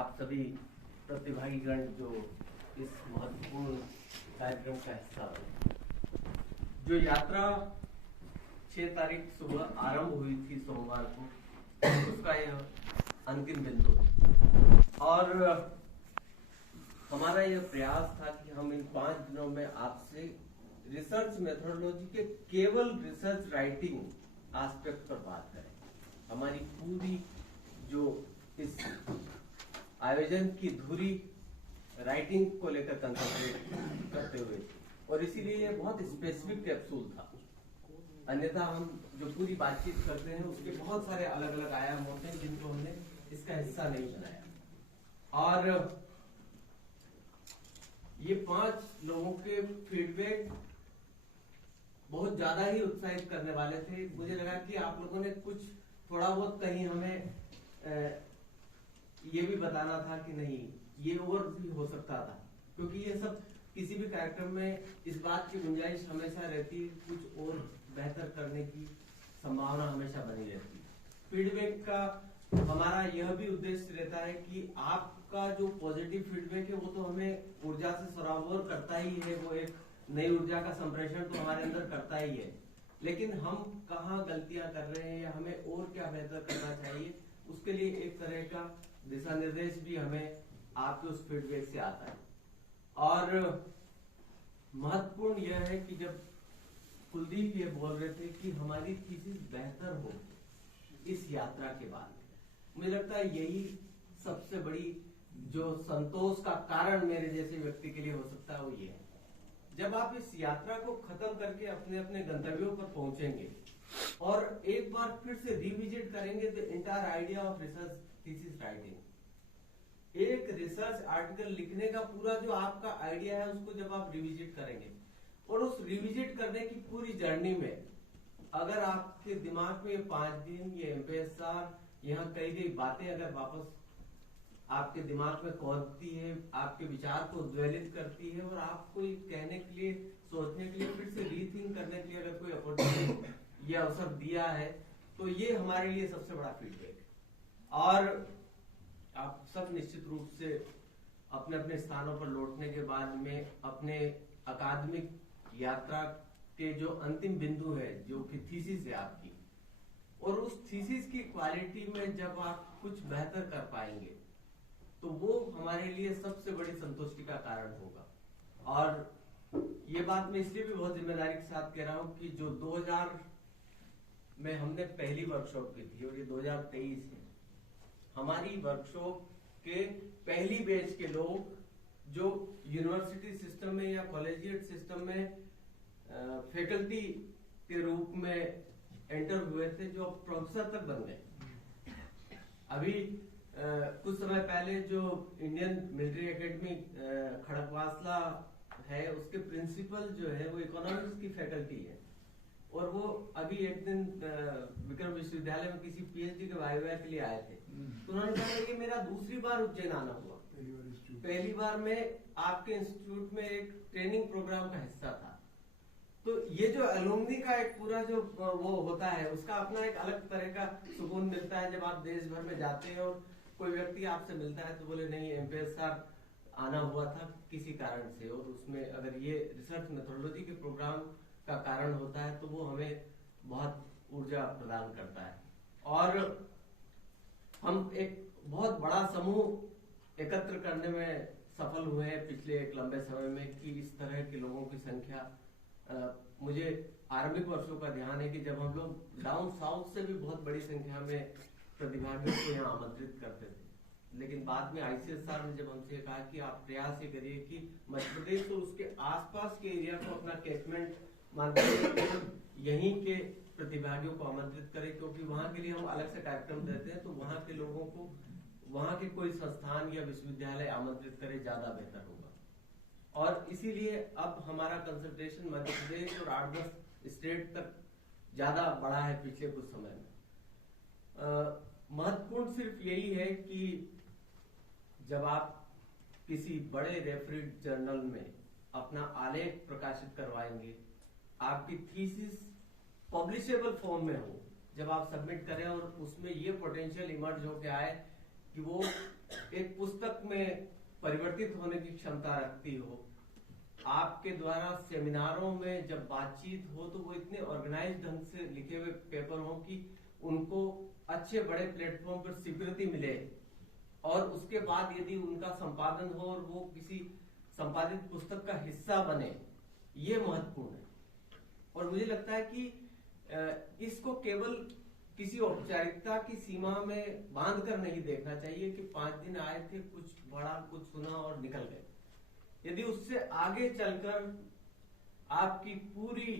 आप सभी प्रतिभागीगण जो इस महत्वपूर्ण कार्यक्रम का हिस्सा हो। जो यात्रा 6 तारीख सुबह आरंभ हुई थी सोमवार को, उसका यह अंतिम बिंदु है और हमारा यह प्रयास था कि हम इन 5 दिनों में आपसे रिसर्च मेथोडोलॉजी के केवल रिसर्च राइटिंग एस्पेक्ट पर बात करें। हमारी पूरी जो इस आयोजन की धुरी राइटिंग को लेकर कंसंट्रेट करते हुए थी और इसीलिए ये बहुत स्पेसिफिक कैप्सूल था। अन्यथा हम जो पूरी बातचीत करते हैं उसके बहुत सारे अलग अलग आयाम होते हैं जिनको हमने इसका हिस्सा नहीं बनाया। और ये 5 लोगों के फीडबैक बहुत ज्यादा ही उत्साहित करने वाले थे। मुझे लगा कि आप लोगों ने कुछ थोड़ा बहुत कहीं हमें ये भी बताना था कि नहीं ये और भी हो सकता था, क्योंकि ये सब किसी भी कार्यक्रम में इस बात की गुंजाइश हमेशा रहती है, कुछ और बेहतर करने की संभावना हमेशा बनी रहती है। फीडबैक का हमारा यह भी उद्देश्य रहता है कि आपका जो पॉजिटिव फीडबैक है वो तो हमें ऊर्जा से सराबोर करता ही है, वो एक नई ऊर्जा का संप्रेषण तो हमारे अंदर करता ही है, लेकिन हम कहाँ गलतियां कर रहे हैं या हमें और क्या बेहतर करना चाहिए, उसके लिए एक तरह का दिशा निर्देश भी हमें आपके उस फीडबैक से आता है। और महत्वपूर्ण यह है कि जब कुलदीप ये बोल रहे थे कि हमारी थीसिस बेहतर हो इस यात्रा के बाद, मुझे लगता है यही सबसे बड़ी जो संतोष का कारण मेरे जैसे व्यक्ति के लिए हो सकता है वो ये है। जब आप इस यात्रा को खत्म करके अपने अपने गंतव्यों पर पहुंचेंगे और एक बार फिर से रिविजिट करेंगे the entire idea of research thesis writing, एक रिसर्च आर्टिकल लिखने का पूरा जो आपका आइडिया है उसको जब आप रिविजिट करेंगे और उस रिविजिट करने की पूरी जर्नी में अगर आपके दिमाग में 5 दिन ये एमपीएसआर यहाँ कही गई बातें अगर वापस आपके दिमाग में कौंधती है, आपके विचार को उद्वेलित करती है और आपको कहने के लिए, सोचने के लिए, फिर से रीथिंक करने के लिए अगर कोई अपॉर्चुनिटी ये अवसर दिया है तो ये हमारे लिए सबसे बड़ा फीडबैक है। और आप सब निश्चित रूप से अपने अपने स्थानों पर लौटने के बाद में अपने अकादमिक यात्रा के जो अंतिम बिंदु है जो कि थीसिस है आपकी, और उस थीसिस की क्वालिटी में जब आप कुछ बेहतर कर पाएंगे तो वो हमारे लिए सबसे बड़ी संतुष्टि का कारण होगा। और ये बात मैं इसलिए भी बहुत जिम्मेदारी के साथ कह रहा हूं कि जो 2000 में हमने पहली वर्कशॉप की थी और ये 2023 है, हमारी वर्कशॉप के पहली बैच के लोग जो यूनिवर्सिटी सिस्टम में या कॉलेजिएट सिस्टम में फैकल्टी के रूप में एंटर हुए थे, जो प्रोफेसर तक बन गए। अभी कुछ समय पहले जो इंडियन मिलिट्री एकेडमी खड़गवासला है उसके प्रिंसिपल जो है वो इकोनॉमिक्स की फैकल्टी है और वो अभी एक दिन विक्रम विश्वविद्यालय में किसी पीएचडी के वाइवा के लिए आए थे, तो उन्होंने कहा कि मेरा दूसरी बार उज्जैन आना हुआ, पहली बार मैं आपके इंस्टीट्यूट में एक ट्रेनिंग प्रोग्राम का हिस्सा था। तो ये जो एलुमनी का एक पूरा जो वो होता है उसका अपना एक अलग तरह का सुकून मिलता है जब आप देश भर में जाते हैं और कोई व्यक्ति आपसे मिलता है तो बोले नहीं एमपीएसआर आना हुआ था किसी कारण से, और उसमें अगर ये रिसर्च मेथोडोलॉजी के प्रोग्राम का कारण होता है तो वो हमें बहुत ऊर्जा प्रदान करता है। और हम एक बहुत बड़ा समूह एकत्र करने में सफल हुए हैं पिछले एक लंबे समय में कि इस तरह के लोगों की संख्या मुझे आरंभिक वर्षों का ध्यान है कि जब हम लोग डाउन साउथ से भी बहुत बड़ी संख्या में प्रतिभागियों को यहाँ आमंत्रित करते थे, लेकिन बाद में आईसीएस साहब ने जब हमसे कहा कि आप प्रयास ये करिए कि मध्य प्रदेश और उसके आसपास के एरिया को अपना कैचमेंट मानते यहीं के प्रतिभागियों को आमंत्रित करें, क्योंकि वहां के लिए हम अलग से कार्यक्रम देते हैं, तो वहां के लोगों को वहां के कोई संस्थान या विश्वविद्यालय आमंत्रित करे, ज्यादा बेहतर होगा। और इसीलिए अब हमारा कंसंट्रेशन मध्य प्रदेश और 8-10 स्टेट तक ज्यादा बढ़ा है पिछले कुछ समय में। महत्वपूर्ण सिर्फ यही है कि जब आप किसी बड़े रेफरेड जर्नल में अपना आलेख प्रकाशित करवाएंगे, आपकी थीसिस पब्लिशेबल फॉर्म में हो, जब आप सबमिट करें और उसमें ये पोटेंशियल इमर्ज हो के आए कि वो एक पुस्तक में परिवर्तित होने की क्षमता रखती हो। आपके द्वारा सेमिनारों में जब बातचीत हो तो वो इतने ऑर्गेनाइज ढंग से लिखे हुए पेपर हो कि उनको अच्छे बड़े प्लेटफॉर्म पर स्वीकृति मिले, और उसके बाद यदि उनका संपादन हो और वो किसी संपादित पुस्तक का हिस्सा बने, ये महत्वपूर्ण है। और मुझे लगता है कि इसको केवल किसी औपचारिकता की सीमा में बांध कर नहीं देखना चाहिए कि 5 दिन आए थे, कुछ पढ़ा, कुछ सुना और निकल गए। यदि उससे आगे चलकर आपकी पूरी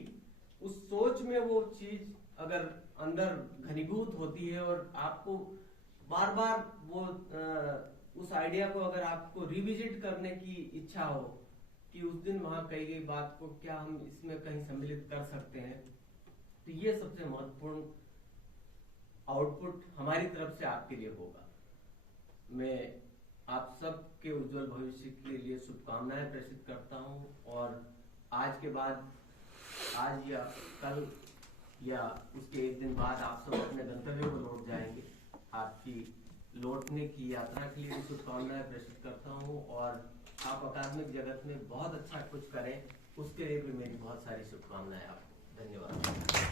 उस सोच में वो चीज अगर अंदर घनीभूत होती है और आपको बार बार वो उस आइडिया को अगर आपको रिविजिट करने की इच्छा हो कि उस दिन वहां कही गई बात को क्या हम इसमें कहीं सम्मिलित कर सकते हैं, तो ये सबसे महत्वपूर्ण आउटपुट हमारी तरफ से आपके लिए होगा। मैं आप सब के उज्जवल भविष्य के लिए शुभकामनाएं प्रेषित करता हूं, और आज के बाद, आज या कल या उसके एक दिन बाद आप सब अपने गंतव्य को लौट जाएंगे। आपकी लौटने की यात्रा के लिए शुभकामनाएं प्रेषित करता हूं, और आप अकादमिक जगत में बहुत अच्छा कुछ करें, उसके लिए भी मेरी बहुत सारी शुभकामनाएं आपको। धन्यवाद।